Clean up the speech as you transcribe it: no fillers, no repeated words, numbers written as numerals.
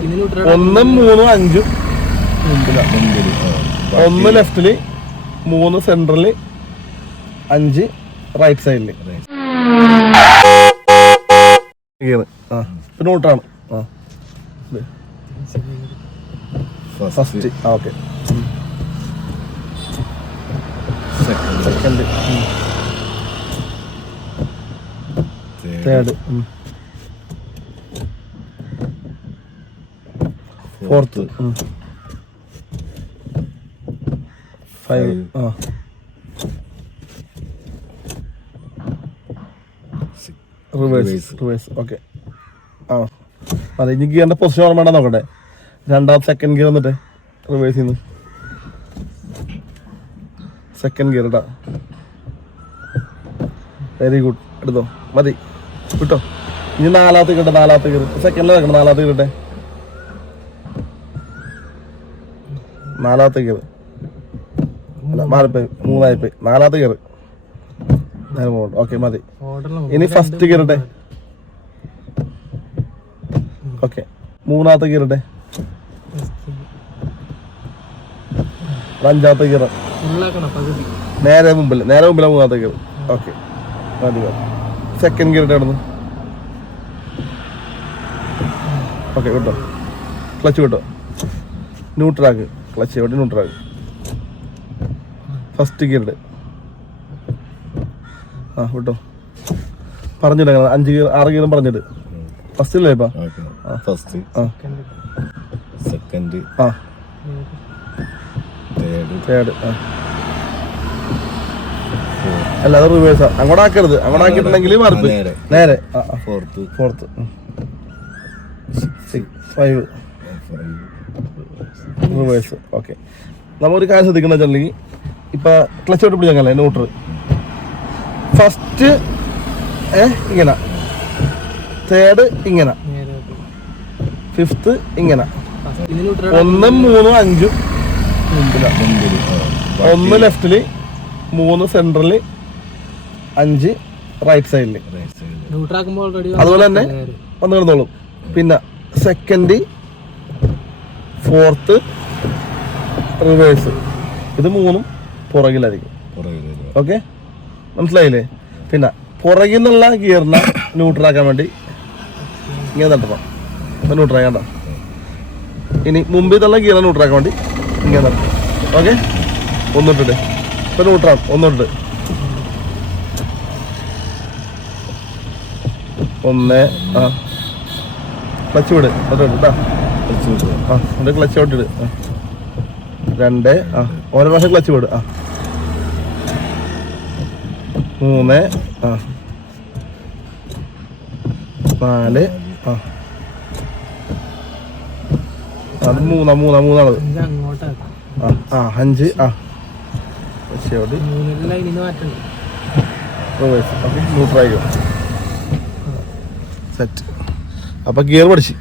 1, 3, 5 1 ലെഫ്റ്റില് 3 central 5 right സൈഡില് ന്യൂട്രാണ് first okay second third fourth 5 reverse okay അതെ ഇനി ഗിയറിന്റെ പൊസിഷൻ ഓർമ്മ വേണ്ട നോക്കട്ടെ രണ്ടാമത്തെ സെക്കൻഡ് ഗിയർ വന്നിട്ട് റിവേഴ്സ് ചെയ്യുന്നു സെക്കൻഡ് ഗിയർ ഇട്ടാ വെരി ഗുഡ് എടുത്തോ മതി കിട്ടോ ഇനി നാലാമത്തെ ഗിയർ സെക്കൻഡിൽ വെക്കണം നാലാമത്തെ ഗിയർ ഇട്ടെ നാലാമത്തെ ഗിയർ അല്ല മാറിപ്പോയി മൂന്നായിപ്പോയി നാലാമത്തെ ഗിയർ ഓക്കെ മതി ഇനി ഫസ്റ്റ് ഗിയർ ഇട്ടെ ഓക്കെ മൂന്നാമത്തെ ഗിയർ ഇട്ടെ അഞ്ചാമത്തെ ഗിയർ നേരെ മുമ്പിലെ മൂന്നാമത്തെ ഗിയർ ഓക്കെ മതി സെക്കൻഡ് ഗിയർ ഇട്ടായിരുന്നു ഓക്കെ കേട്ടോ ക്ലച്ച് കേട്ടോ ന്യൂട്രാക്ക് ക്ലച്ച് എവിടെ ന്യൂട്രാക്ക് ഫസ്റ്റ് ഗിയർ ഇട് കേട്ടോ പറഞ്ഞിട്ട് 5 ഗിയർ 6 ഗിയറും പറഞ്ഞിട്ട് ഫസ്റ്റ് അല്ലേ ഇപ്പൊ ഫസ്റ്റ് സെക്കൻഡ് തേർഡ് അല്ല അത് റിവേഴ്സാ അങ്ങോട്ട് ആക്കരുത് അങ്ങോട്ട് ആക്കിയിട്ടുണ്ടെങ്കിൽ മാറിപ്പോയി നേരെ ഫോർത്ത് 5 റിവേഴ്സ് ഓക്കെ നമ്മൊരു കാര്യം ശ്രദ്ധിക്കുന്ന വെച്ചിട്ടുണ്ടെങ്കിൽ ഇപ്പൊ ക്ലച്ച് ഔട്ട് പിടിച്ചല്ലേ ന്യൂട്രൽ ഫസ്റ്റ് ഇങ്ങനെ തേർഡ് ഇങ്ങനെ ഫിഫ്ത്ത് ഇങ്ങനെ 1, 3, 5 1 ലെഫ്റ്റില് 3 സെൻട്രല് 5 റൈറ്റ് സൈഡില് അതുപോലെ തന്നെ വന്ന് കിടന്നോളും പിന്നെ സെക്കൻഡ് ഫോർത്ത് റിവേഴ്സ് ഇത് 3 പുറകിലായിരിക്കും ഓക്കെ മനസ്സിലായില്ലേ പിന്നെ പുറകിൽ നിന്നുള്ള ഗിയറിനെ ന്യൂട്രാക്കാൻ വേണ്ടി ഇങ്ങനെ തട്ടണം ഇപ്പം ന്യൂട്രാക്കണ്ട ഇനി മുമ്പിൽ നിന്നുള്ള ഗിയറിനെ ന്യൂട്രാക്കാൻ വേണ്ടി ഇങ്ങനെ തട്ടണം ഓക്കെ ഒന്നിട്ടിട്ട് ഇപ്പം ന്യൂട്രാണ് ഒന്നിട്ട് 1 ക്ലച്ച് വിട് കേട്ടോ എന്നിട്ട് ക്ലച്ച് ഔട്ട് ഇട് 2 ഓരോ പ്രാവശ്യം ക്ലച്ച് വിട് 3 4 അത് മൂന്നാണത് 5 സെറ്റ് അപ്പൊ ഗിയർ പഠിച്ചു